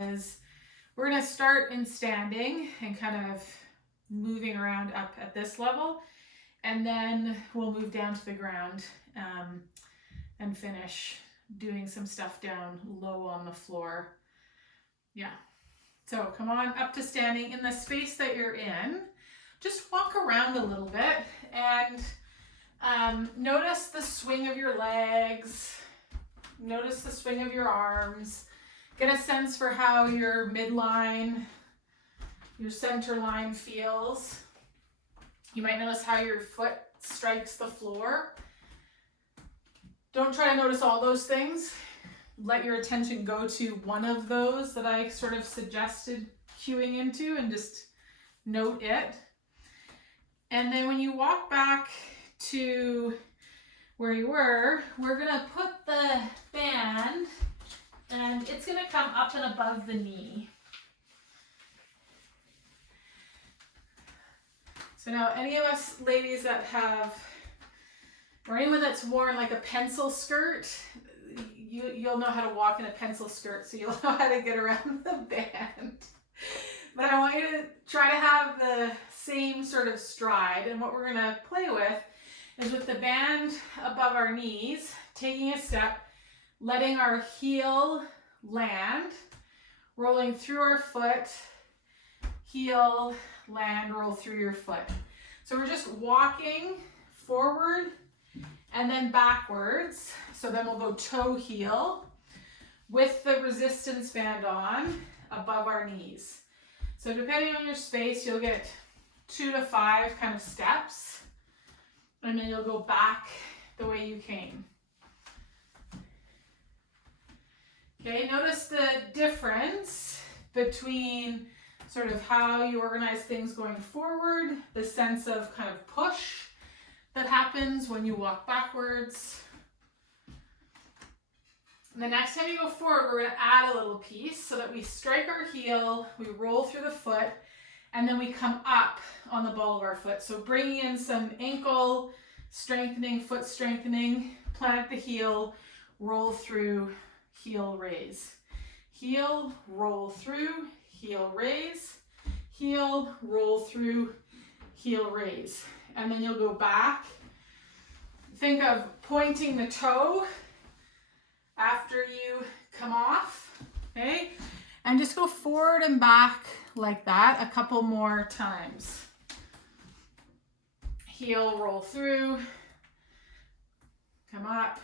is we're going to start in standing and kind of moving around up at this level, and then we'll move down to the ground and finish doing some stuff down low on the floor. Yeah. So come on up to standing. In the space that you're in, just walk around a little bit and notice the swing of your legs. Notice the swing of your arms. Get a sense for how your midline, your center line feels. You might notice how your foot strikes the floor. Don't try to notice all those things. Let your attention go to one of those that I sort of suggested cueing into and just note it. And then when you walk back to where you were, we're gonna put the band and it's gonna come up and above the knee. So now any of us ladies that have, or anyone that's worn like a pencil skirt, you'll know how to walk in a pencil skirt, so you'll know how to get around the band. But I want you to try to have the same sort of stride, and what we're gonna play with is with the band above our knees, taking a step, letting our heel land, rolling through our foot, heel, land, roll through your foot. So we're just walking forward and then backwards. So then we'll go toe heel with the resistance band on above our knees. So depending on your space, you'll get 2 to 5 kind of steps, and then you'll go back the way you came. Okay, notice the difference between sort of how you organize things going forward, the sense of kind of push that happens when you walk backwards. And the next time you go forward, we're going to add a little piece so that we strike our heel, we roll through the foot, and then we come up on the ball of our foot. So bringing in some ankle strengthening, foot strengthening, plant the heel, roll through, heel, raise. Heel, roll through, heel, raise. Heel, roll through, heel, raise. And then you'll go back. Think of pointing the toe after you come off, okay? And just go forward and back like that a couple more times. Heel, roll through, come up.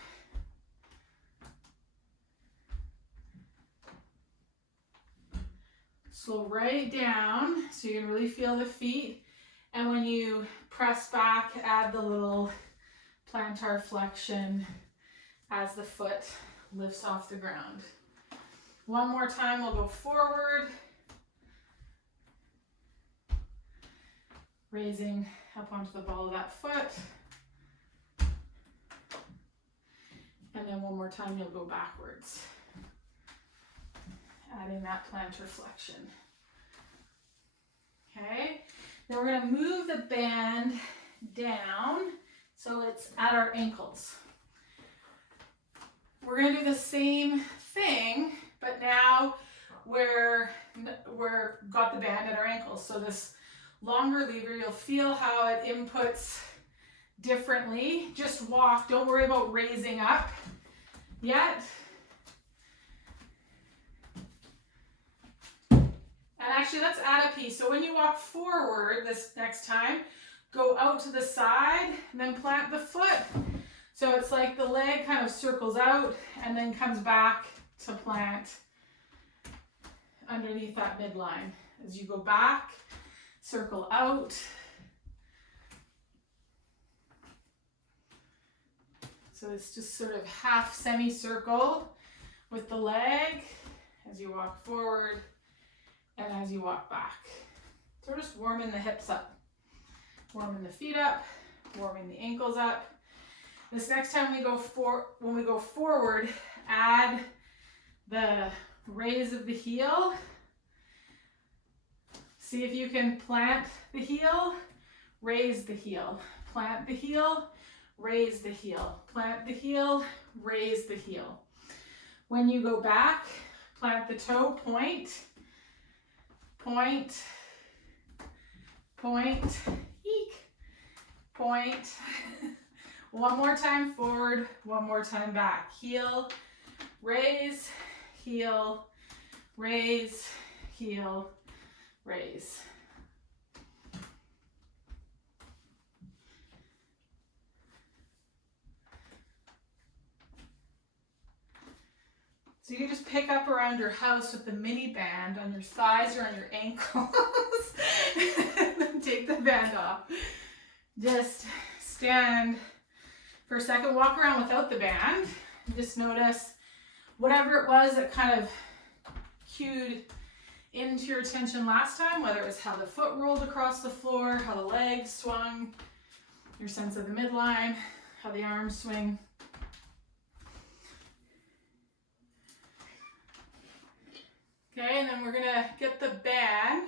Slow right down so you can really feel the feet. And when you press back, add the little plantar flexion as the foot lifts off the ground. One more time, we'll go forward. Raising up onto the ball of that foot. And then one more time, you'll go backwards. Adding that plantar flexion. Okay, then we're going to move the band down so it's at our ankles. We're going to do the same thing, but now we're got the band at our ankles. So this longer lever, you'll feel how it inputs differently. Just walk, don't worry about raising up yet. And actually, let's add a piece. So when you walk forward this next time, go out to the side and then plant the foot. So it's like the leg kind of circles out and then comes back to plant underneath that midline. As you go back, circle out. So it's just sort of half semicircle with the leg as you walk forward and as you walk back. So we're just warming the hips up, warming the feet up, warming the ankles up. This next time when we go forward, add the raise of the heel. See if you can plant the heel, raise the heel, plant the heel, raise the heel, plant the heel, raise the heel. When you go back, Plant the toe, point, point, point, eek, point. One more time forward, one more time back. Heel, raise, heel, raise, heel, raise. So you can just pick up around your house with the mini band on your thighs or on your ankles. And then take the band off. Just stand for a second, walk around without the band. Just notice whatever it was that kind of cued into your attention last time, whether it was how the foot rolled across the floor, how the legs swung, your sense of the midline, how the arms swing. Okay, and then we're gonna get the band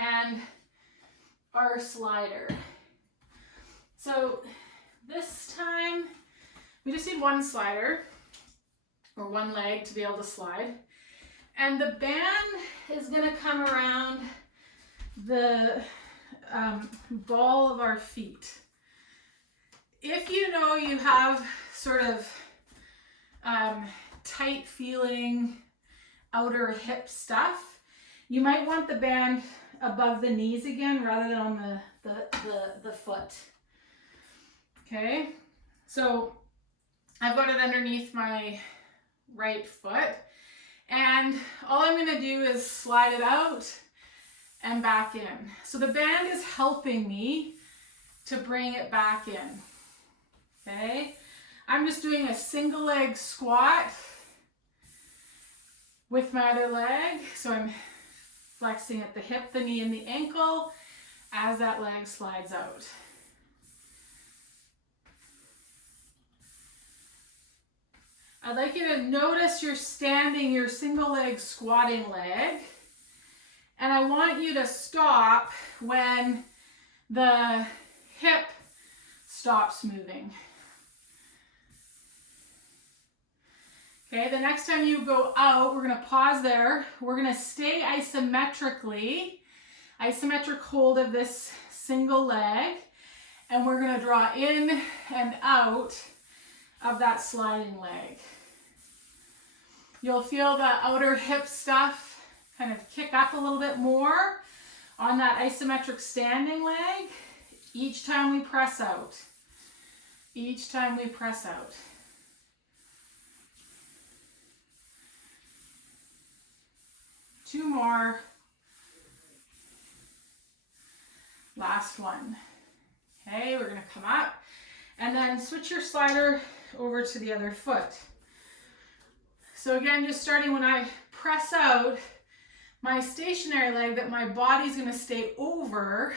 and our slider. So this time we just need one slider or one leg to be able to slide. And the band is gonna come around the ball of our feet. If you know you have sort of tight feeling outer hip stuff, you might want the band above the knees again rather than on the foot. Okay, so I've got it underneath my right foot, and all I'm going to do is slide it out and back in. So the band is helping me to bring it back in. Okay, I'm just doing a single leg squat with my other leg. So I'm flexing at the hip, the knee, and the ankle as that leg slides out. I'd like you to notice you're standing your single leg squatting leg, and I want you to stop when the hip stops moving. Okay, the next time you go out, we're gonna pause there. We're gonna stay isometric hold of this single leg, and we're gonna draw in and out of that sliding leg. You'll feel the outer hip stuff kind of kick up a little bit more on that isometric standing leg each time we press out. Each time we press out. Two more. Last one. Okay, we're gonna come up and then switch your slider over to the other foot. So again, just starting when I press out my stationary leg that my body's gonna stay over,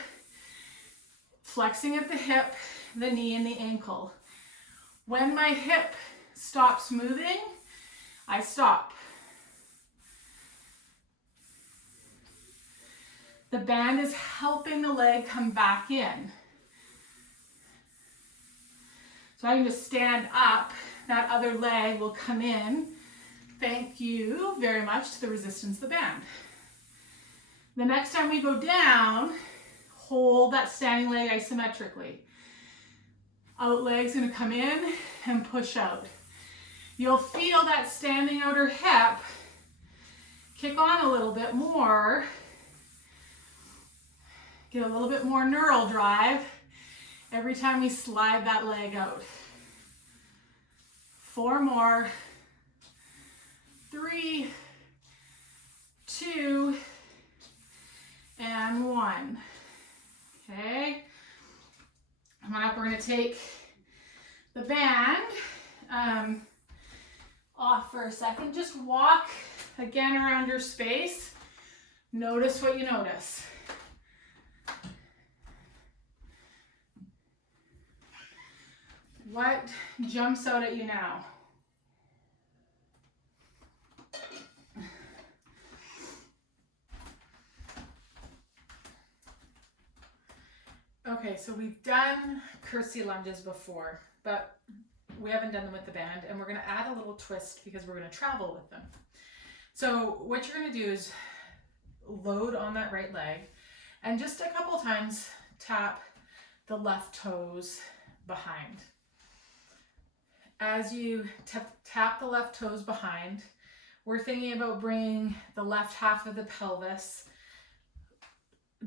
flexing at the hip, the knee, and the ankle. When my hip stops moving, I stop. The band is helping the leg come back in. So I can just stand up, that other leg will come in. Thank you very much to the resistance of the band. The next time we go down, hold that standing leg isometrically. Out leg's gonna come in and push out. You'll feel that standing outer hip kick on a little bit more. Get a little bit more neural drive every time we slide that leg out. 4 more. 3, 2, and 1. Okay. Coming up, we're going to take the band off for a second. Just walk again around your space. Notice what you notice. What jumps out at you now? Okay, so we've done curtsy lunges before, but we haven't done them with the band, and we're gonna add a little twist because we're gonna travel with them. So what you're gonna do is load on that right leg and just a couple times tap the left toes behind. As you tap the left toes behind, we're thinking about bringing the left half of the pelvis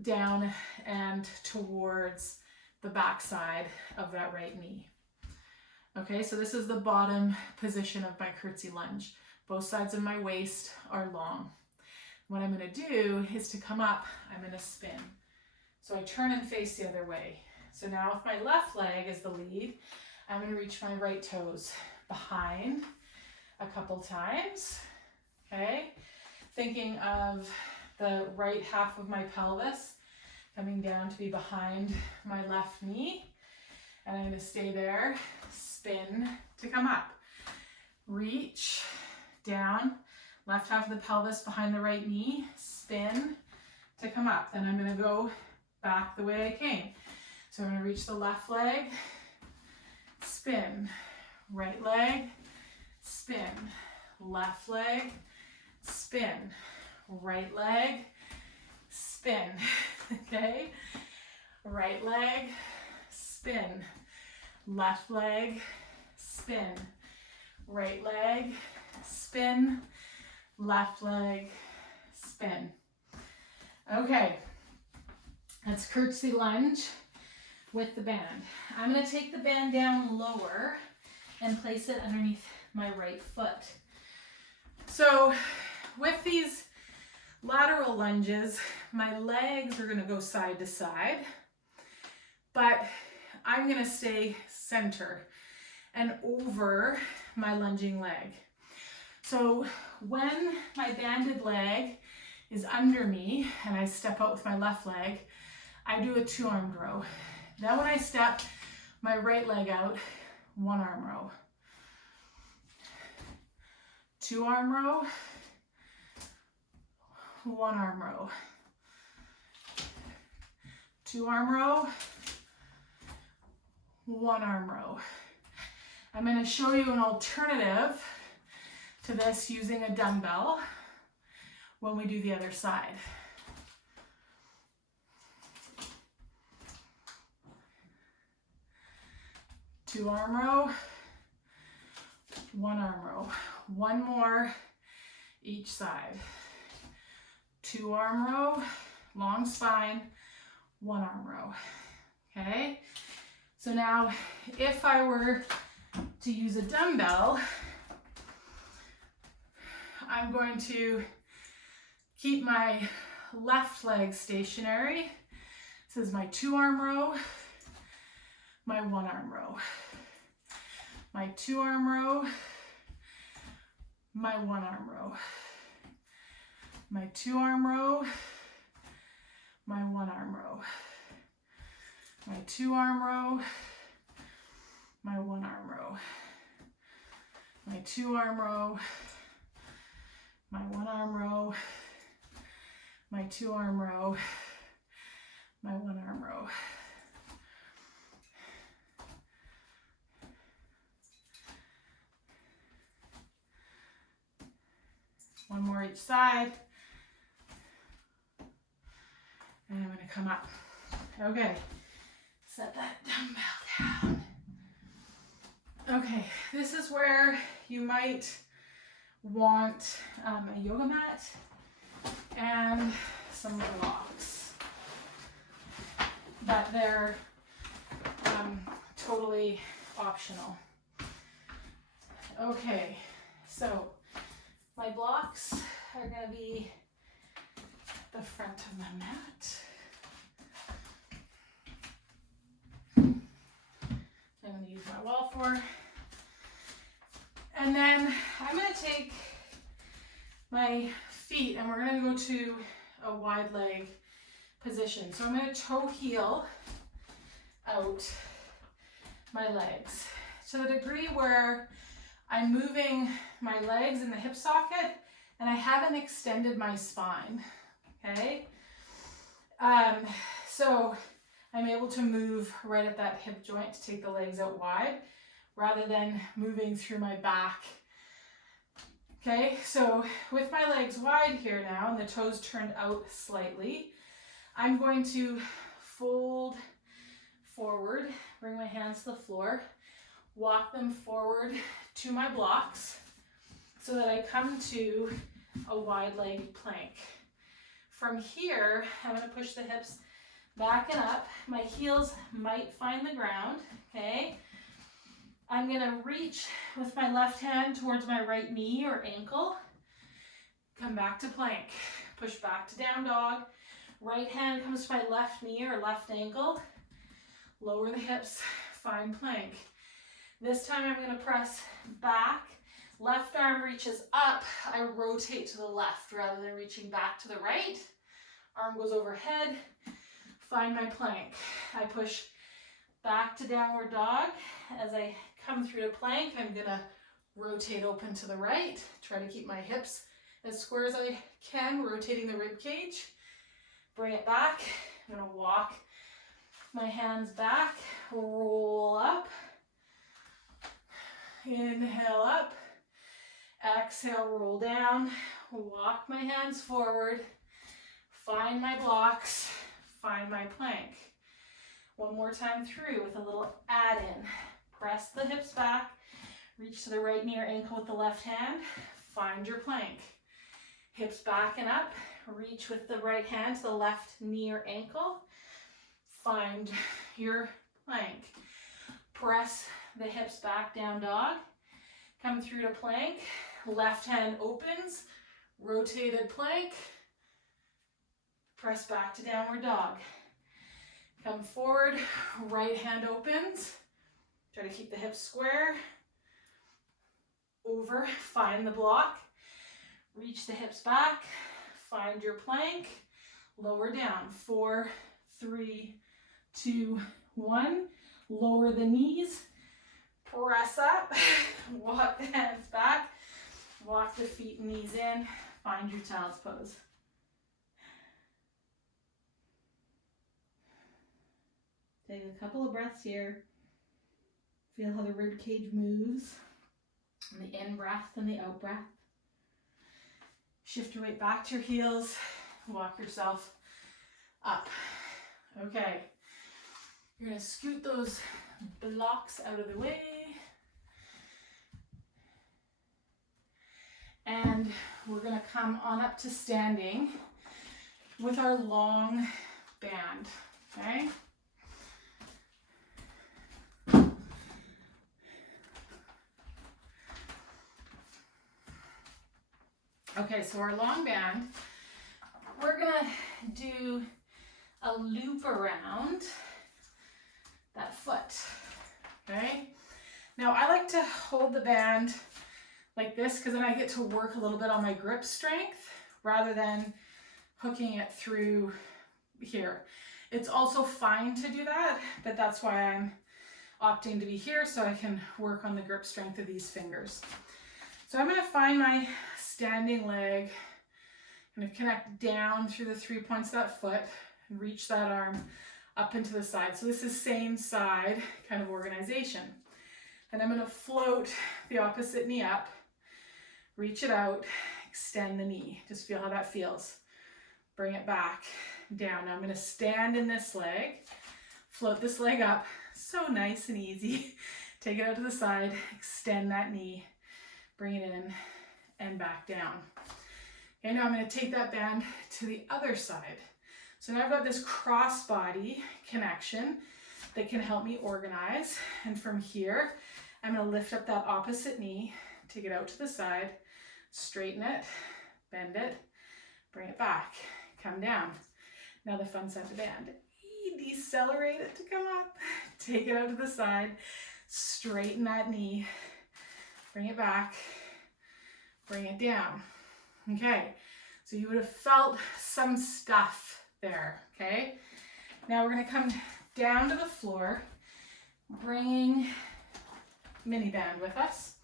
down and towards the back side of that right knee. Okay, so this is the bottom position of my curtsy lunge. Both sides of my waist are long. What I'm going to do is to come up, I'm going to spin. So I turn and face the other way. So now with my left leg as the lead, I'm going to reach my right toes behind a couple times. Okay, thinking of the right half of my pelvis coming down to be behind my left knee. And I'm going to stay there, spin to come up. Reach down, left half of the pelvis behind the right knee, spin to come up. Then I'm going to go back the way I came. So I'm going to reach the left leg, spin, right leg, spin, left leg, spin, right leg, spin, okay? Right leg, spin, left leg, spin, right leg, spin, left leg, spin. Okay, that's curtsy lunge with the band. I'm going to take the band down lower and place it underneath my right foot. So with these lateral lunges, my legs are going to go side to side, but I'm going to stay center and over my lunging leg. So when my banded leg is under me and I step out with my left leg, I do a 2-armed row. Then when I step my right leg out, 1-arm row. 2-arm row, 1-arm row. 2-arm row, 1-arm row. I'm going to show you an alternative to this using a dumbbell when we do the other side. Two-arm row, 1-arm row. One more each side. 2-arm row, long spine, 1-arm row. Okay, so now if I were to use a dumbbell, I'm going to keep my left leg stationary. This is my 2-arm row, my 1-arm row, my 2-arm row, my 1-arm row, my 2-arm row, my 1-arm row, my 2-arm row, my 1-arm row, my 2-arm row, my 1-arm row, my 2-arm row, my 1-arm row. One more each side. And I'm going to come up. Okay, set that dumbbell down. Okay, this is where you might want a yoga mat and some blocks, but they're totally optional. Okay, so my blocks are going to be the front of the mat. I'm going to use my wall floor. And then I'm going to take my feet and we're going to go to a wide leg position. So I'm going to toe heel out my legs to the degree where I'm moving my legs in the hip socket and I haven't extended my spine, okay? So I'm able to move right at that hip joint to take the legs out wide rather than moving through my back. Okay, so with my legs wide here now and the toes turned out slightly, I'm going to fold forward, bring my hands to the floor, walk them forward to my blocks so that I come to a wide-legged plank. From here, I'm going to push the hips back and up. My heels might find the ground, okay? I'm going to reach with my left hand towards my right knee or ankle. Come back to plank. Push back to down dog. Right hand comes to my left knee or left ankle. Lower the hips, find plank. This time I'm going to press back. Left arm reaches up. I rotate to the left rather than reaching back to the right. Arm goes overhead. Find my plank. I push back to downward dog. As I come through to plank, I'm going to rotate open to the right. Try to keep my hips as square as I can, rotating the rib cage. Bring it back. I'm going to walk my hands back, roll up, inhale up, exhale, roll down, walk my hands forward, find my blocks, find my plank. One more time through with a little add in. Press the hips back, reach to the right knee or ankle with the left hand, find your plank. Hips back and up, reach with the right hand to the left knee or ankle, find your plank. Press the hips back, down dog. Come through to plank. Left hand opens. Rotated plank. Press back to downward dog. Come forward. Right hand opens. Try to keep the hips square. Over. Find the block. Reach the hips back. Find your plank. Lower down. 4, 3, 2, 1. Lower the knees, press up, walk the hands back, walk the feet and knees in, find your child's pose. Take a couple of breaths here. Feel how the rib cage moves, and the in breath and the out breath. Shift your weight back to your heels, walk yourself up. Okay. You're going to scoot those blocks out of the way. And we're going to come on up to standing with our long band, okay? Okay, so our long band, we're going to do a loop around that foot, okay? Now I like to hold the band like this because then I get to work a little bit on my grip strength rather than hooking it through here. It's also fine to do that, but that's why I'm opting to be here so I can work on the grip strength of these fingers. So I'm going to find my standing leg, I'm going to connect down through the 3 points of that foot and reach that arm up into the side. So this is same side kind of organization. And I'm going to float the opposite knee up, reach it out, extend the knee. Just feel how that feels. Bring it back down. Now I'm going to stand in this leg, float this leg up. So nice and easy. Take it out to the side, extend that knee, bring it in and back down. Okay, now I'm going to take that band to the other side. So now I've got this cross-body connection that can help me organize. And from here, I'm going to lift up that opposite knee, take it out to the side, straighten it, bend it, bring it back, come down. Now the fun side of the band. Decelerate it to come up, take it out to the side, straighten that knee, bring it back, bring it down. Okay, so you would have felt some stuff there, okay? Now we're going to come down to the floor, bringing mini band with us.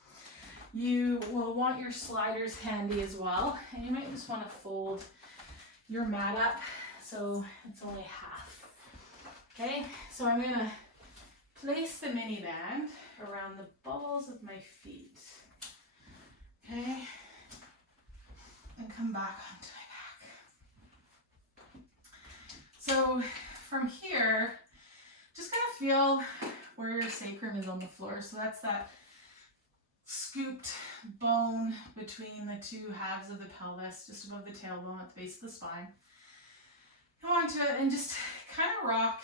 You will want your sliders handy as well, and you might just want to fold your mat up so it's only half. Okay, so I'm going to place the mini band around the balls of my feet. Okay? And come back onto my back. So from here, just kind of feel where your sacrum is on the floor. So that's that scooped bone between the two halves of the pelvis, just above the tailbone at the base of the spine. Come onto it and just kind of rock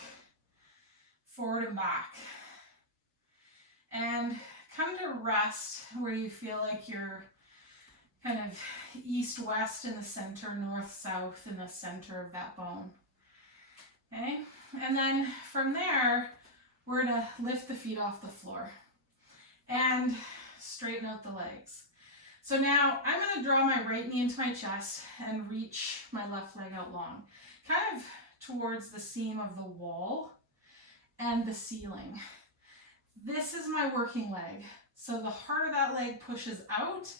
forward and back. And come to rest where you feel like you're kind of east-west in the center, north-south in the center of that bone. Okay? And then from there, we're going to lift the feet off the floor and straighten out the legs. So now I'm going to draw my right knee into my chest and reach my left leg out long, kind of towards the seam of the wall and the ceiling. This is my working leg. So the harder that leg pushes out,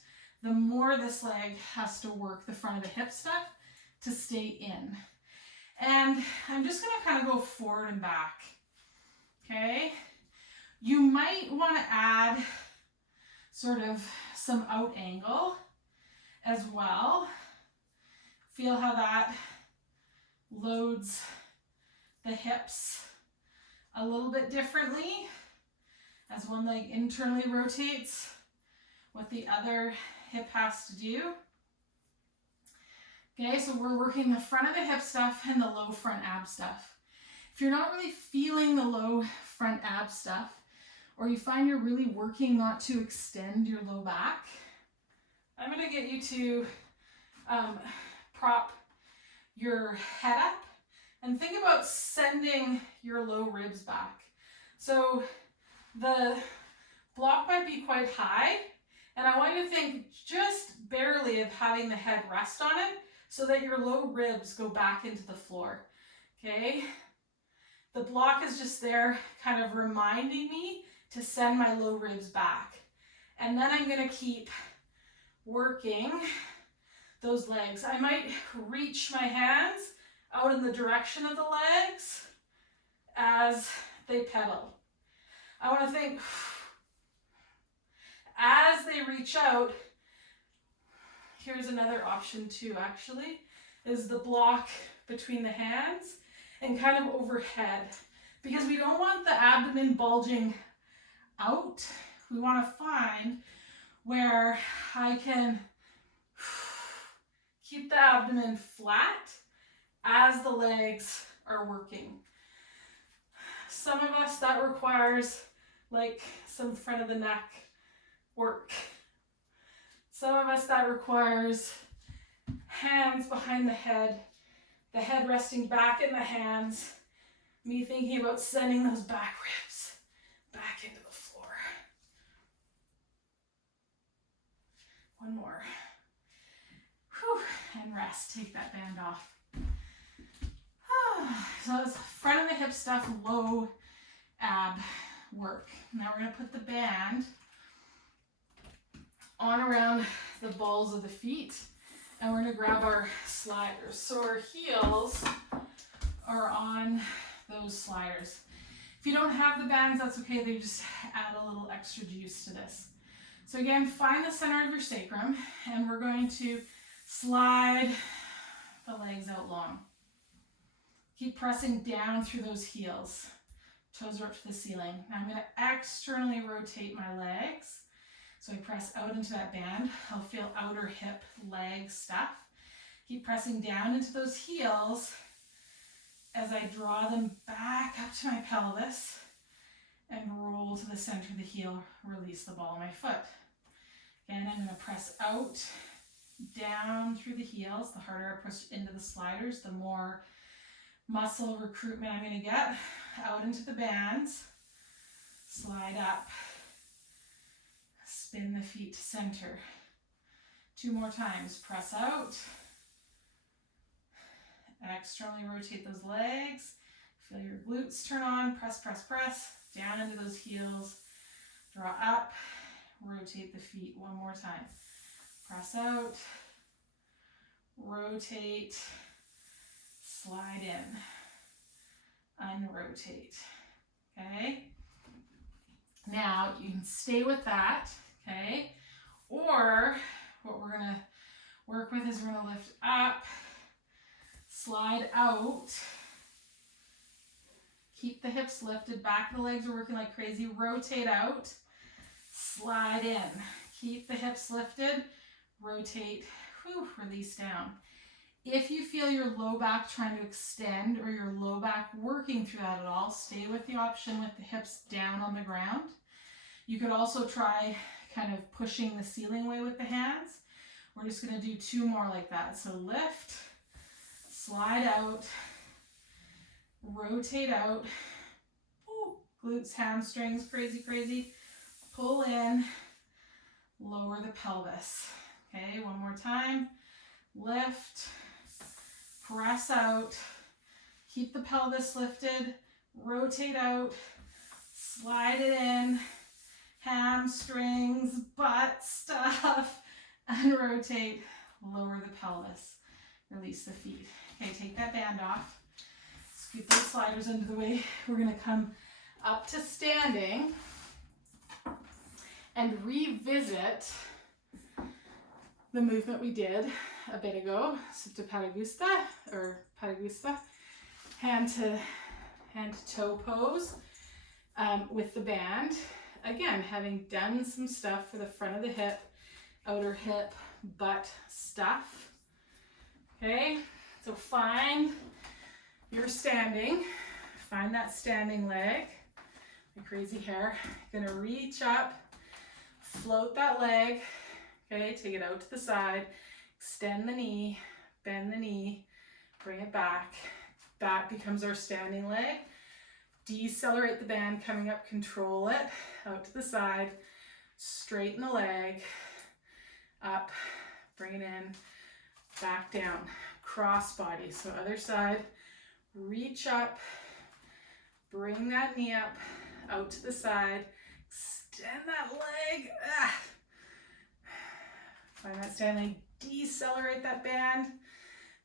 the more this leg has to work the front of the hip stuff to stay in. And I'm just going to kind of go forward and back. Okay? You might want to add sort of some out angle as well. Feel how that loads the hips a little bit differently as one leg internally rotates, what the other hip has to do. Okay, so we're working the front of the hip stuff and the low front ab stuff. If you're not really feeling the low front ab stuff, or you find you're really working not to extend your low back, I'm going to get you to prop your head up and think about sending your low ribs back. So the block might be quite high, and I want you to think just barely of having the head rest on it so that your low ribs go back into the floor. Okay? The block is just there kind of reminding me to send my low ribs back. And then I'm going to keep working those legs. I might reach my hands out in the direction of the legs as they pedal. I want to think as they reach out. Here's another option too, actually, is the block between the hands and kind of overhead, because we don't want the abdomen bulging out. We want to find where I can keep the abdomen flat as the legs are working. Some of us, that requires like some front of the neck work. Some of us, that requires hands behind the head resting back in the hands, me thinking about sending those back ribs back into the floor. One more. Whew, and rest. Take that band off. So that's front of the hip stuff, low ab work. Now we're going to put the band on around the balls of the feet, and we're going to grab our sliders. So our heels are on those sliders. If you don't have the bands, that's okay. They just add a little extra juice to this. So again, find the center of your sacrum, and we're going to slide the legs out long. Keep pressing down through those heels. Toes are up to the ceiling. Now I'm going to externally rotate my legs. So I press out into that band. I'll feel outer hip, leg stuff. Keep pressing down into those heels as I draw them back up to my pelvis and roll to the center of the heel, release the ball of my foot. Again, I'm going to press out, down through the heels. The harder I push into the sliders, the more muscle recruitment I'm going to get. Out into the bands, slide up, spin the feet to center. 2 more times. Press out, externally rotate those legs, feel your glutes turn on, press, press, press, down into those heels, draw up, rotate the feet 1 more time. Press out, rotate, slide in, unrotate. Okay? Now you can stay with that, okay? Or what we're gonna work with is we're gonna lift up, slide out, keep the hips lifted, back of the legs are working like crazy, rotate out, slide in, keep the hips lifted, rotate, whew, release down. If you feel your low back trying to extend or your low back working through that at all, stay with the option with the hips down on the ground. You could also try kind of pushing the ceiling away with the hands. We're just going to do 2 more like that. So lift, slide out, rotate out, ooh, glutes, hamstrings, crazy, crazy. Pull in, lower the pelvis. Okay, one more time. Lift, press out, keep the pelvis lifted, rotate out, slide it in, hamstrings, butt stuff, and rotate, lower the pelvis, release the feet. Okay, take that band off, scoot those sliders into the way. We're gonna come up to standing and revisit the movement we did a bit ago, Supta Padangustha, or Padangustha, hand to toe pose with the band. Again, having done some stuff for the front of the hip, outer hip, butt stuff. Okay, so find your standing, find that standing leg, my crazy hair. Gonna reach up, float that leg. Okay, take it out to the side, extend the knee, bend the knee, bring it back. That becomes our standing leg. Decelerate the band, coming up, control it, out to the side, straighten the leg, up, bring it in, back down, cross body. So other side, reach up, bring that knee up, out to the side, extend that leg, find that standing leg, decelerate that band,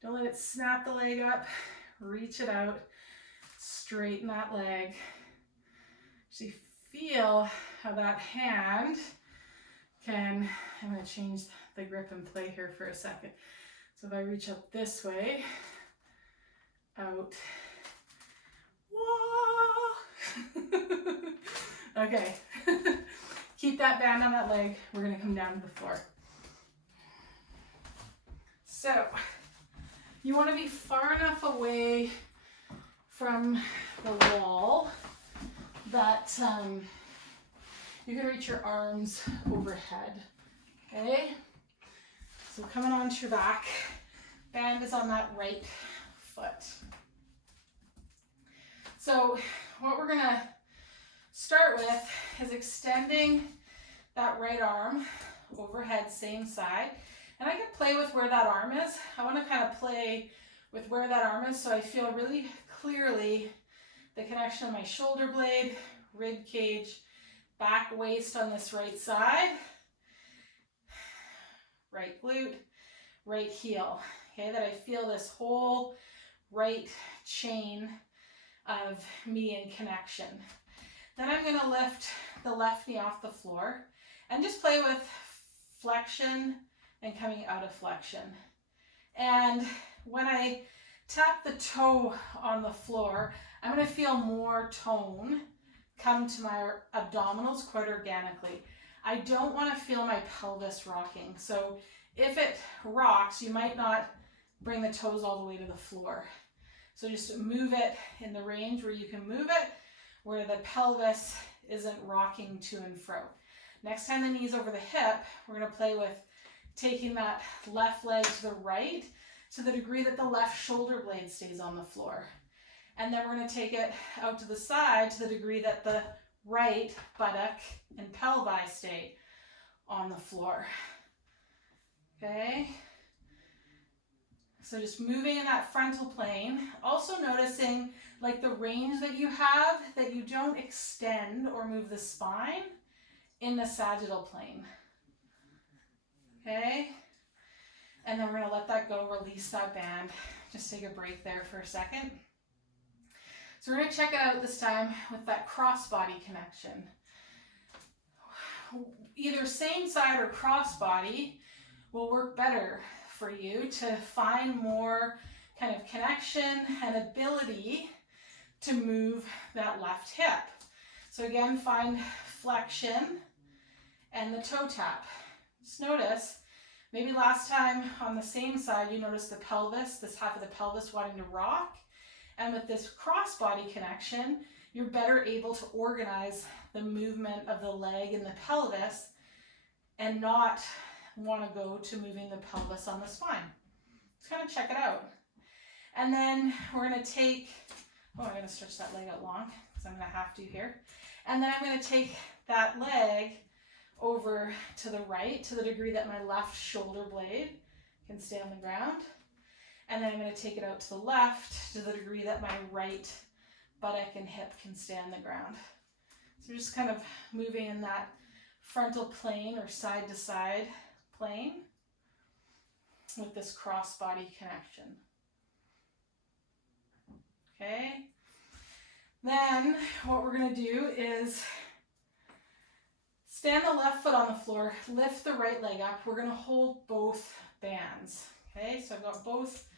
don't let it snap the leg up, reach it out, straighten that leg. So you feel how that hand can, I'm going to change the grip and play here for a second. So if I reach up this way, out, whoa. Okay, keep that band on that leg. We're going to come down to the floor. So you want to be far enough away from the wall that you can reach your arms overhead. Okay, so coming onto your back, band is on that right foot. So what we're gonna start with is extending that right arm overhead, same side. And I can play with where that arm is. I want to kind of play with where that arm is so I feel really clearly the connection of my shoulder blade, rib cage, back waist on this right side, right glute, right heel. Okay, that I feel this whole right chain of me in connection. Then I'm going to lift the left knee off the floor and just play with flexion and coming out of flexion. And when I tap the toe on the floor, I'm going to feel more tone come to my abdominals quite organically. I don't want to feel my pelvis rocking. So if it rocks, you might not bring the toes all the way to the floor. So just move it in the range where you can move it, where the pelvis isn't rocking to and fro. Next time the knee's over the hip, we're going to play with taking that left leg to the right to the degree that the left shoulder blade stays on the floor. And then we're going to take it out to the side to the degree that the right buttock and pelvi stay on the floor. Okay? So just moving in that frontal plane. Also noticing like the range that you have, that you don't extend or move the spine in the sagittal plane. Okay? And then we're going to let that go, release that band. Just take a break there for a second. So we're going to check it out this time with that cross body connection. either same side or cross body will work better for you to find more kind of connection and ability to move that left hip. So again, find flexion and the toe tap. Just notice, maybe last time on the same side, you noticed the pelvis, this half of the pelvis wanting to rock. And with this cross body connection, you're better able to organize the movement of the leg and the pelvis and not want to go to moving the pelvis on the spine. Just kind of check it out. And then we're going to take, I'm going to stretch that leg out long because I'm going to have to here. And then I'm going to take that leg over to the right to the degree that my left shoulder blade can stay on the ground. And then I'm going to take it out to the left to the degree that my right buttock and hip can stay on the ground. So just kind of moving in that frontal plane or side to side plane with this cross body connection. Okay. Then what we're going to do is stand the left foot on the floor, lift the right leg up. We're going to hold both bands. Okay, so I've got both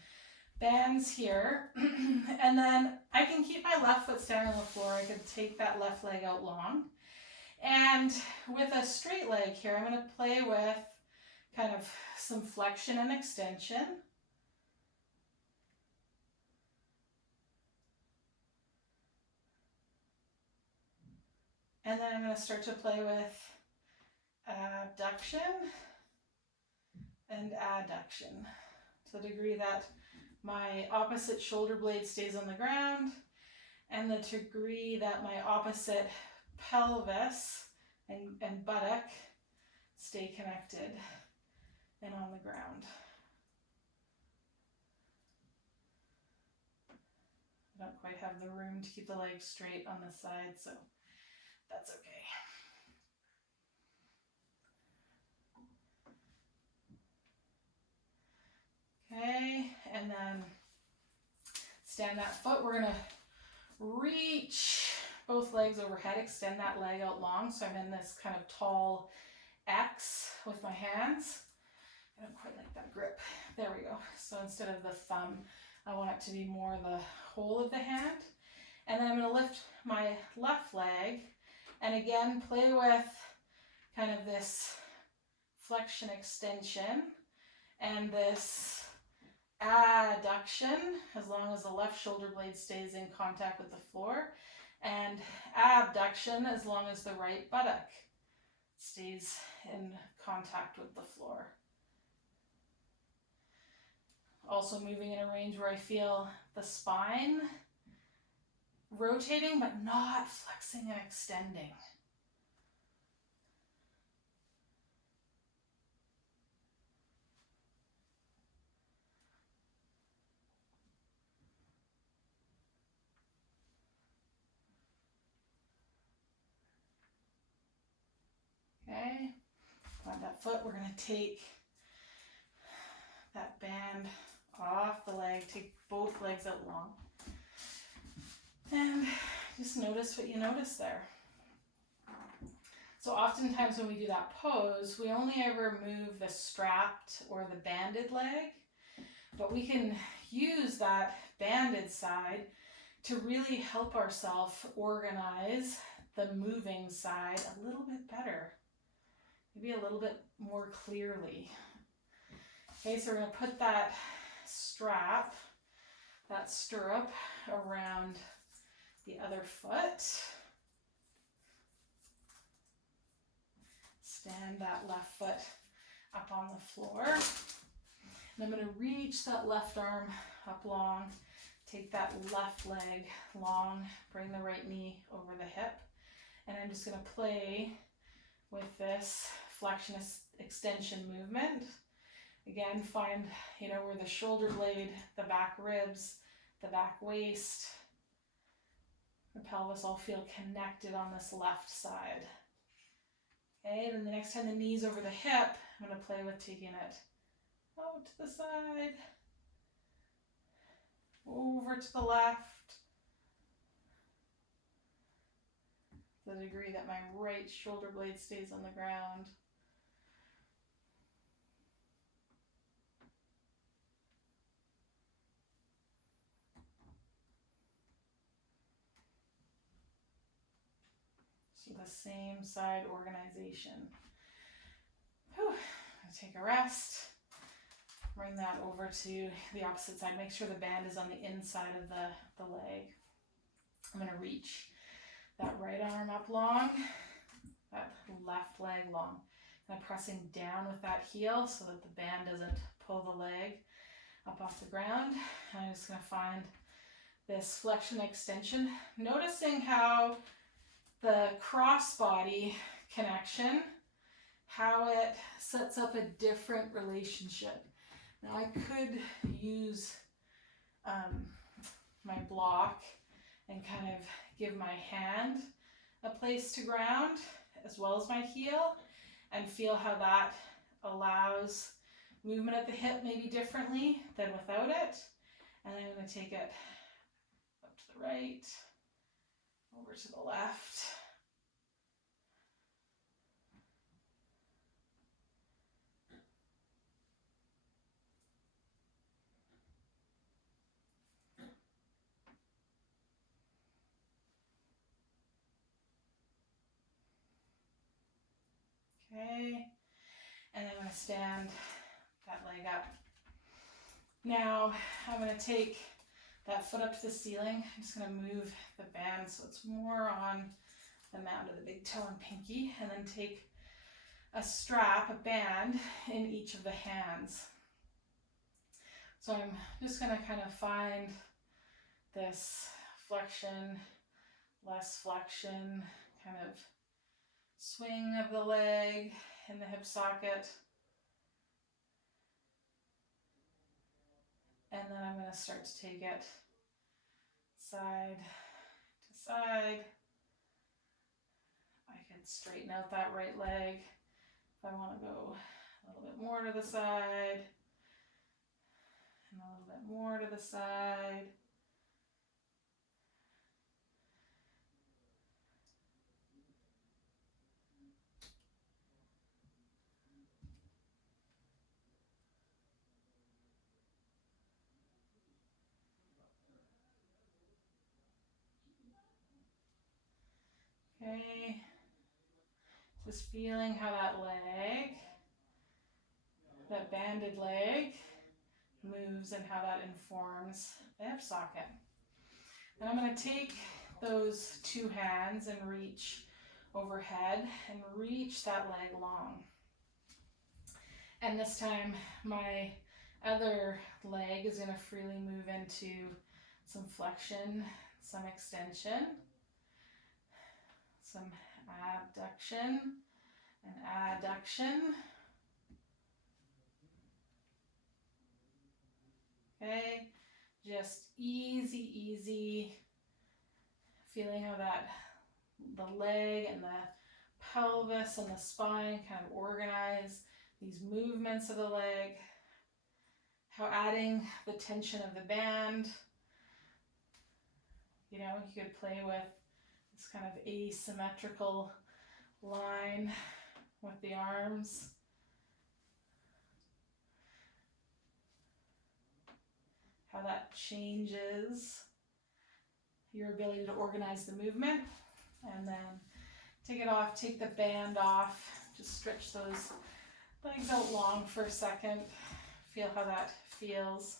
bands here. And then I can keep my left foot standing on the floor. I can take that left leg out long. And with a straight leg here, I'm going to play with kind of some flexion and extension. And then I'm going to start to play with abduction and adduction to the degree that my opposite shoulder blade stays on the ground and the degree that my opposite pelvis and buttock stay connected and on the ground. I don't quite have the room to keep the legs straight on this side, so that's okay. Okay, and then stand that foot. We're going to reach both legs overhead, extend that leg out long. So I'm in this kind of tall X with my hands. I don't quite like that grip. There we go. So instead of the thumb, I want it to be more the whole of the hand. And then I'm going to lift my left leg and again play with kind of this flexion extension and this adduction as long as the left shoulder blade stays in contact with the floor, and abduction as long as the right buttock stays in contact with the floor. Also moving in a range where I feel the spine rotating but not flexing and extending. Okay, on that foot, we're going to take that band off the leg, take both legs out long, and just notice what you notice there. So oftentimes when we do that pose, we only ever move the strapped or the banded leg, but we can use that banded side to really help ourselves organize the moving side a little bit better. Maybe a little bit more clearly. Okay, so we're going to put that strap, that stirrup around the other foot. Stand that left foot up on the floor. And I'm going to reach that left arm up long, take that left leg long, bring the right knee over the hip. And I'm just going to play with this flexion extension movement. Again, find, where the shoulder blade, the back ribs, the back waist, the pelvis all feel connected on this left side. Okay, then the next time the knee's over the hip, I'm going to play with taking it out to the side, over to the left, the degree that my right shoulder blade stays on the ground. So the same side organization. Whew. Take a rest. Bring that over to the opposite side. Make sure the band is on the inside of the leg. I'm going to reach that right arm up long, that left leg long. And I'm pressing down with that heel so that the band doesn't pull the leg up off the ground. I'm just going to find this flexion extension, noticing how the crossbody connection, how it sets up a different relationship. Now I could use my block and kind of give my hand a place to ground as well as my heel, and feel how that allows movement at the hip maybe differently than without it. And then I'm going to take it up to the right, over to the left. Okay, and then I'm going to stand that leg up. Now I'm going to take that foot up to the ceiling. I'm just going to move the band so it's more on the mound of the big toe and pinky, and then take a strap, a band, in each of the hands. So I'm just going to kind of find this flexion, less flexion, kind of swing of the leg in the hip socket. And then I'm going to start to take it side to side. I can straighten out that right leg if I want to go a little bit more to the side, and a little bit more to the side. Okay, just feeling how that leg, that banded leg, moves and how that informs the hip socket. And I'm going to take those two hands and reach overhead and reach that leg long. And this time my other leg is going to freely move into some flexion, some extension, some abduction and adduction. Okay, just easy, feeling how that the leg and the pelvis and the spine kind of organize these movements of the leg, how adding the tension of the band, you know, you could play with this kind of asymmetrical line with the arms. How that changes your ability to organize the movement. And then take it off, take the band off, just stretch those legs out long for a second. Feel how that feels.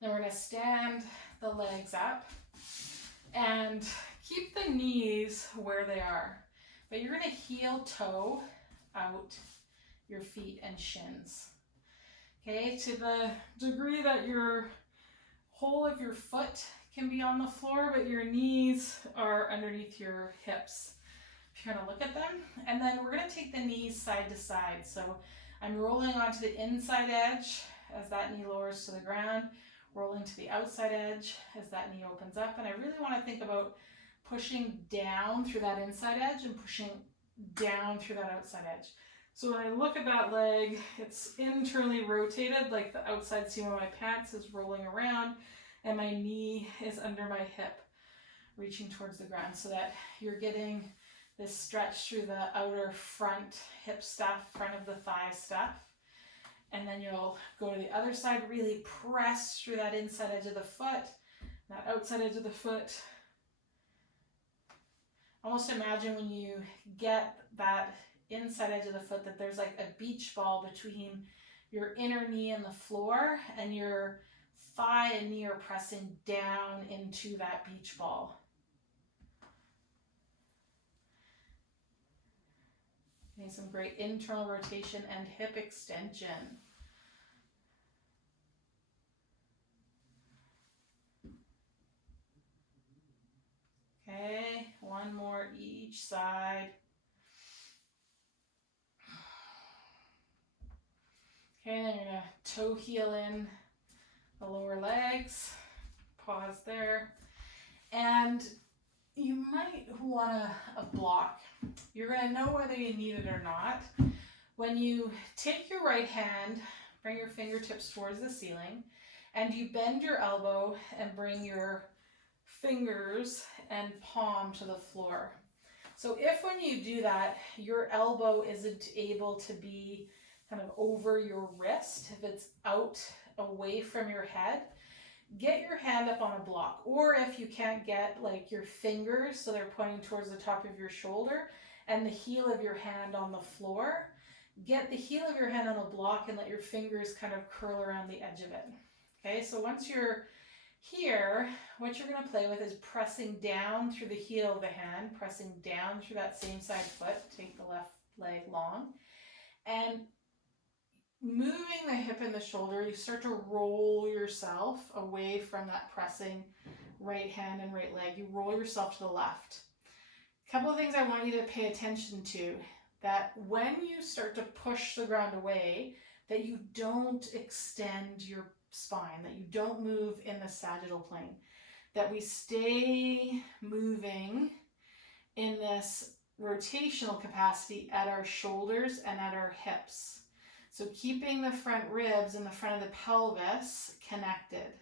Then we're going to stand the legs up and keep the knees where they are. But you're going to heel toe out your feet and shins. Okay, to the degree that your whole of your foot can be on the floor, but your knees are underneath your hips. If you're going to look at them. And then we're going to take the knees side to side. So I'm rolling onto the inside edge as that knee lowers to the ground, rolling to the outside edge as that knee opens up. And I really want to think about pushing down through that inside edge and pushing down through that outside edge. So when I look at that leg, it's internally rotated, like the outside seam of my pants is rolling around and my knee is under my hip. reaching towards the ground so that you're getting this stretch through the outer front hip stuff, front of the thigh stuff. And then you'll go to the other side, really press through that inside edge of the foot, that outside edge of the foot. Almost imagine when you get that inside edge of the foot that there's like a beach ball between your inner knee and the floor, and your thigh and knee are pressing down into that beach ball. Getting some great internal rotation and hip extension. Okay, one more each side. Okay, then you're gonna toe heel in the lower legs. Pause there. And you might want a block. You're gonna know whether you need it or not. When you take your right hand, bring your fingertips towards the ceiling, and you bend your elbow and bring your fingers and palm to the floor. So if when you do that, your elbow isn't able to be kind of over your wrist, if it's out away from your head, get your hand up on a block. Or if you can't get like your fingers, so they're pointing towards the top of your shoulder, and the heel of your hand on the floor, get the heel of your hand on a block and let your fingers kind of curl around the edge of it. Okay, so once you're here, what you're going to play with is pressing down through the heel of the hand, pressing down through that same side foot, take the left leg long, and moving the hip and the shoulder, you start to roll yourself away from that pressing right hand and right leg. You roll yourself to the left. A couple of things I want you to pay attention to, that when you start to push the ground away, that you don't extend your spine, that you don't move in the sagittal plane, that we stay moving in this rotational capacity at our shoulders and at our hips. So keeping the front ribs and the front of the pelvis connected.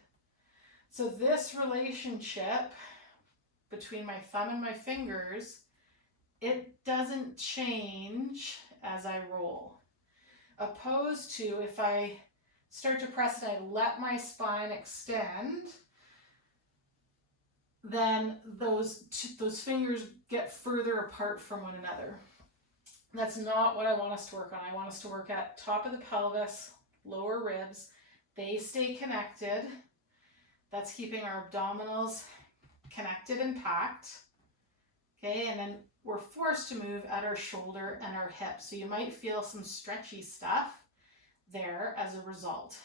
So this relationship between my thumb and my fingers, it doesn't change as I roll. Opposed to if I start to press and I let my spine extend, then those fingers get further apart from one another. That's not what I want us to work on. I want us to work at top of the pelvis, lower ribs. They stay connected. That's keeping our abdominals connected and packed. Okay, and then we're forced to move at our shoulder and our hips. So you might feel some stretchy stuff there as a result.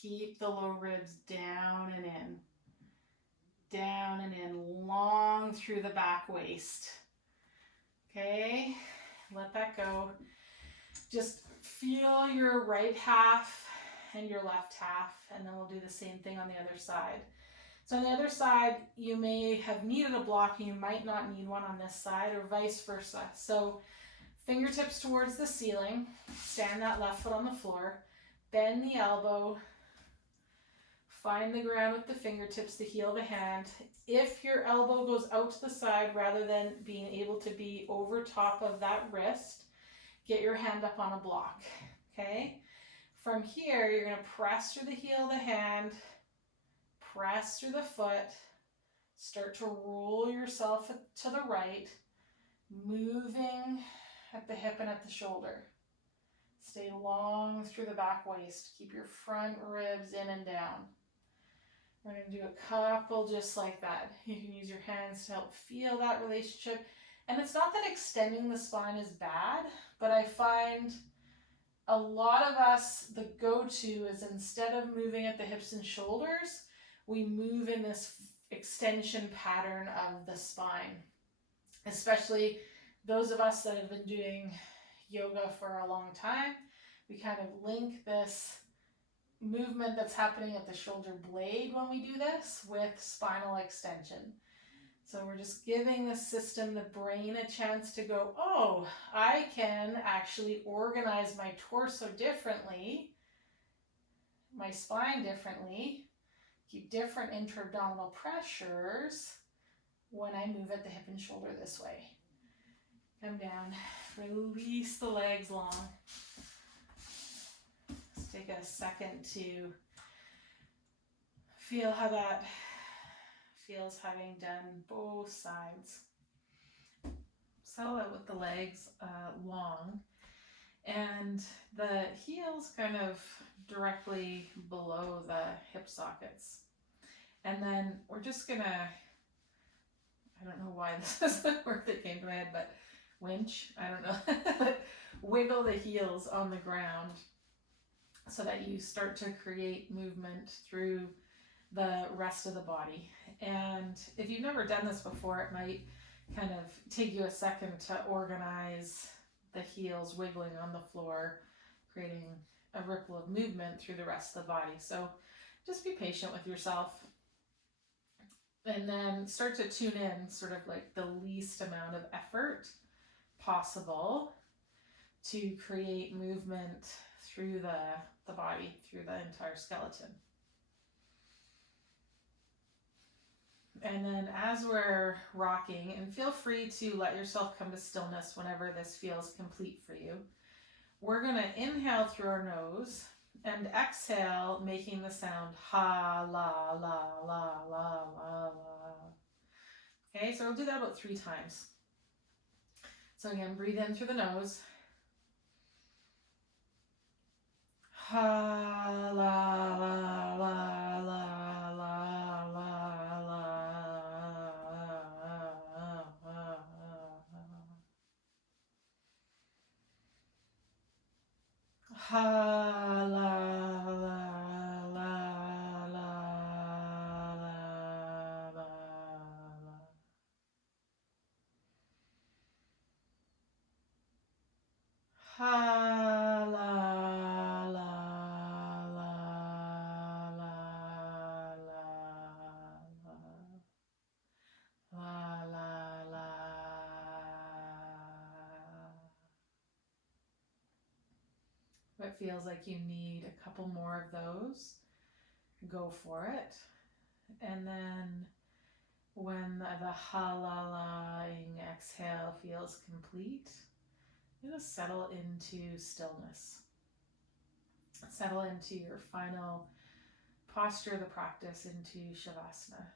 Keep the low ribs down and in. Down and in, long through the back waist. Okay, let that go. Just feel your right half and your left half, and then we'll do the same thing on the other side. So on the other side, you may have needed a block and you might not need one on this side, or vice versa. So fingertips towards the ceiling, stand that left foot on the floor, bend the elbow, find the ground with the fingertips, the heel of the hand. If your elbow goes out to the side rather than being able to be over top of that wrist, get your hand up on a block, okay? From here, you're gonna press through the heel of the hand, press through the foot, start to roll yourself to the right, moving at the hip and at the shoulder. Stay long through the back waist. Keep your front ribs in and down. We're going to do a couple just like that. You can use your hands to help feel that relationship. And it's not that extending the spine is bad, but I find a lot of us, the go-to is instead of moving at the hips and shoulders, we move in this extension pattern of the spine. Especially those of us that have been doing yoga for a long time, we kind of link this movement that's happening at the shoulder blade when we do this with spinal extension. So we're just giving the system, the brain, a chance to go, oh, I can actually organize my torso differently, my spine differently, keep different intra-abdominal pressures when I move at the hip and shoulder this way. Come down, release the legs long. Let's take a second to feel how that feels having done both sides. Settle out with the legs long and the heels kind of directly below the hip sockets. And then we're just gonna, I don't know why this is the word that came to my head, but winch, I don't know, but wiggle the heels on the ground so that you start to create movement through the rest of the body. And if you've never done this before, it might kind of take you a second to organize the heels wiggling on the floor, creating a ripple of movement through the rest of the body. So just be patient with yourself. And then start to tune in sort of like the least amount of effort possible to create movement through the body, through the entire skeleton. And then as we're rocking, and feel free to let yourself come to stillness whenever this feels complete for you, we're going to inhale through our nose and exhale, making the sound ha, la, la, la, la, la, la. Okay, so we'll do that about 3 times. So again, breathe in through the nose. Ha, la, la, la, la, la, la, la. Ha, la, la, la, la, la, la, la. Ha, la, la, la, la, la, la, la, la. If it feels like you need a couple more of those, go for it. And then when the ha-la-la-ing exhale feels complete, just settle into stillness. Settle into your final posture of the practice, into Shavasana.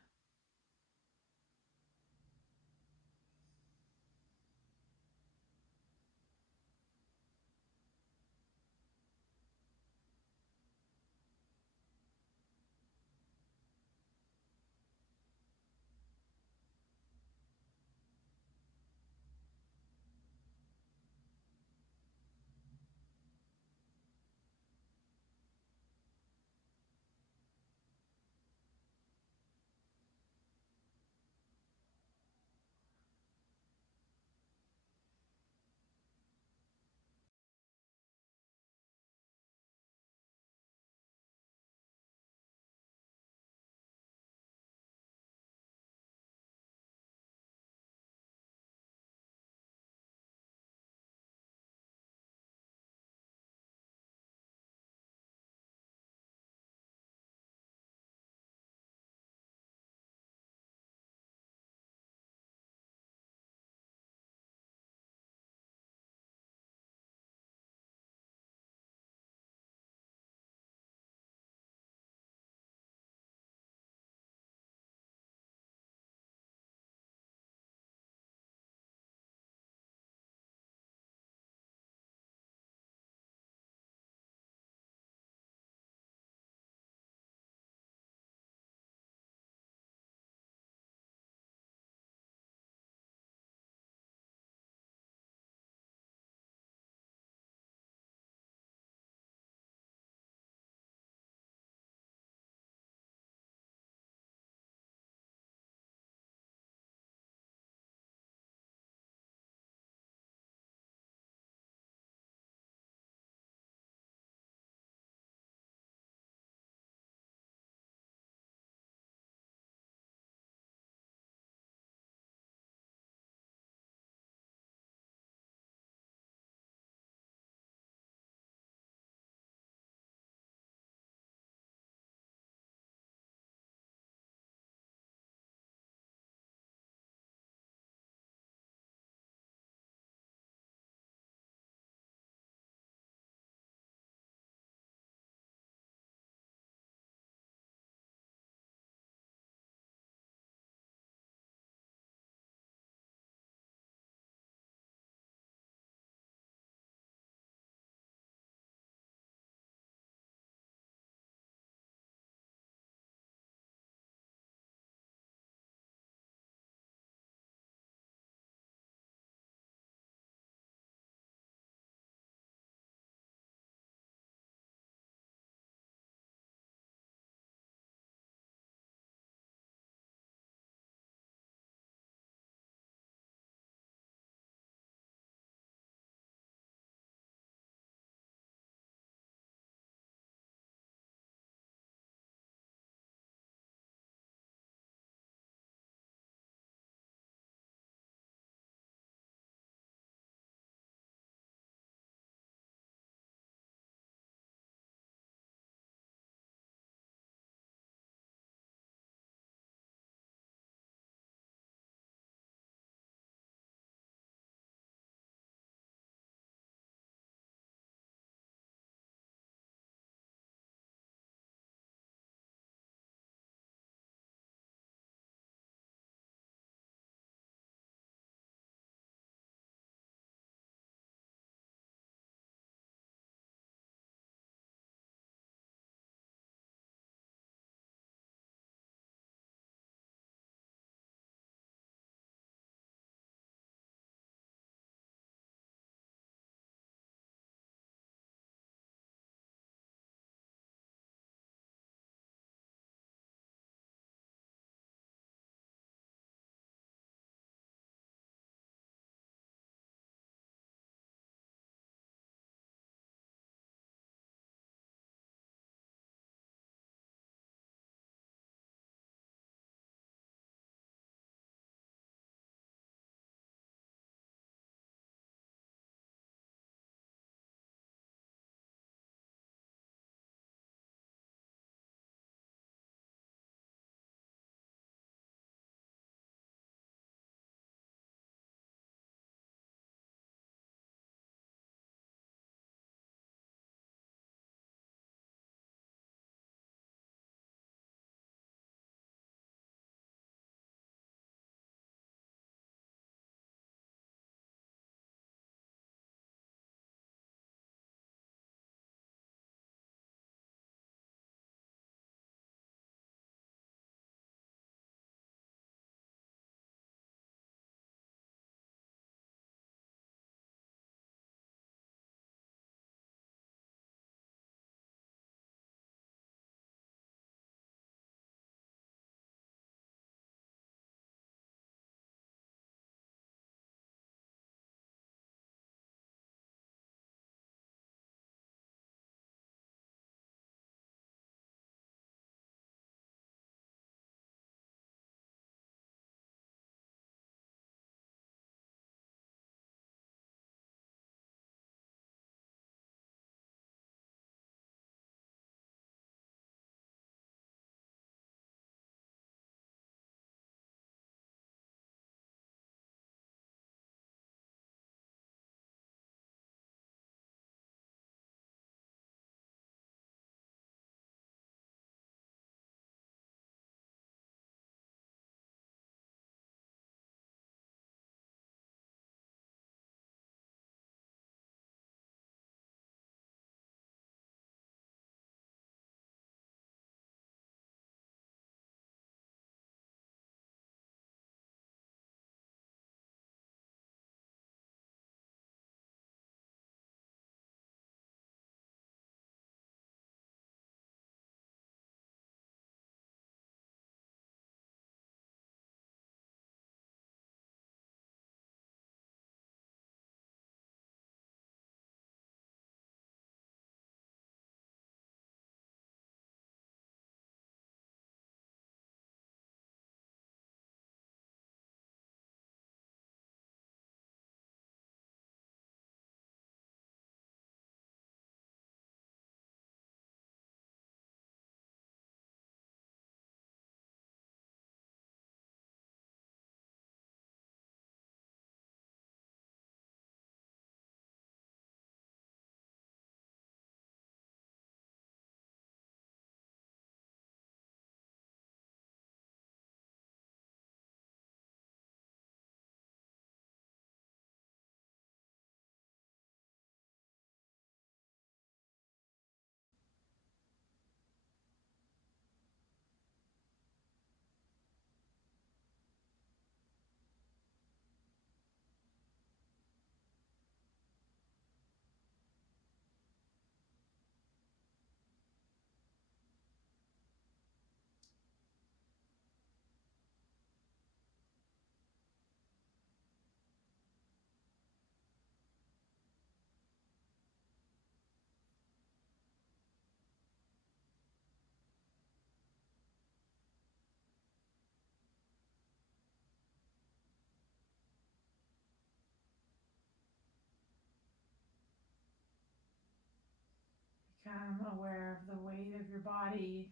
Become aware of the weight of your body,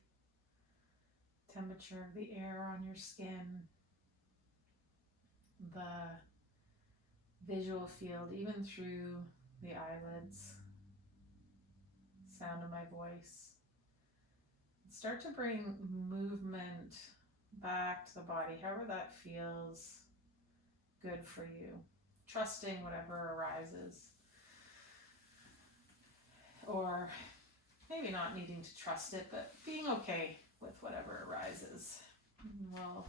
temperature of the air on your skin, the visual field, even through the eyelids, sound of my voice. Start to bring movement back to the body, however that feels good for you, trusting whatever arises, or maybe not needing to trust it, but being okay with whatever arises. We'll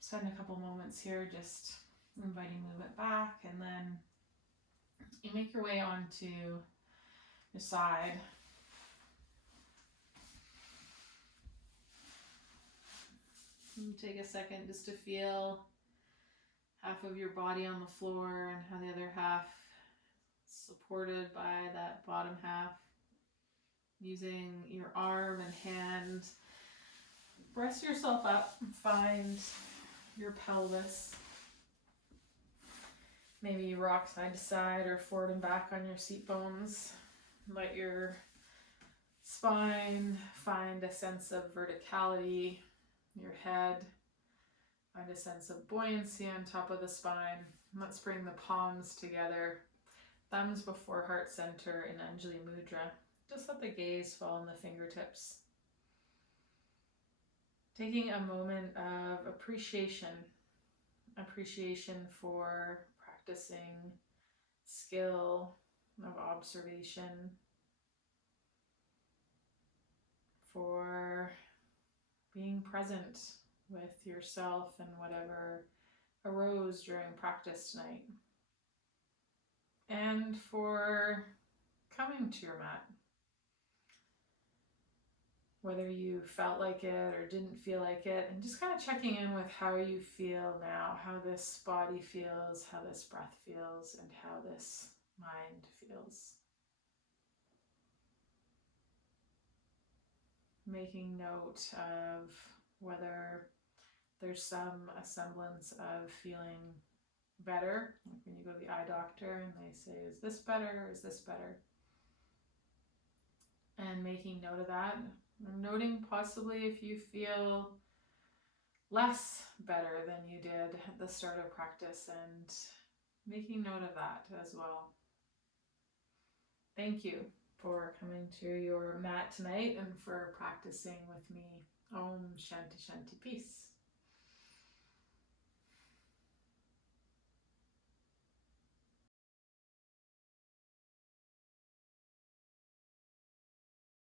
spend a couple moments here just inviting movement back, and then you make your way onto your side. And take a second just to feel half of your body on the floor and how the other half is supported by that bottom half. Using your arm and hand, rest yourself up and find your pelvis. Maybe you rock side to side or forward and back on your seat bones. Let your spine find a sense of verticality. Your head, find a sense of buoyancy on top of the spine. Let's bring the palms together, thumbs before heart center in Anjali Mudra. Just let the gaze fall on the fingertips. Taking a moment of appreciation for practicing skill of observation, for being present with yourself and whatever arose during practice tonight, and for coming to your mat. Whether you felt like it or didn't feel like it, and just kind of checking in with how you feel now, how this body feels, how this breath feels, and how this mind feels. Making note of whether there's some semblance of feeling better, like when you go to the eye doctor and they say, is this better, is this better? And making note of that, noting possibly if you feel less better than you did at the start of practice, and making note of that as well. Thank you for coming to your mat tonight and for practicing with me. Om Shanti Shanti Peace.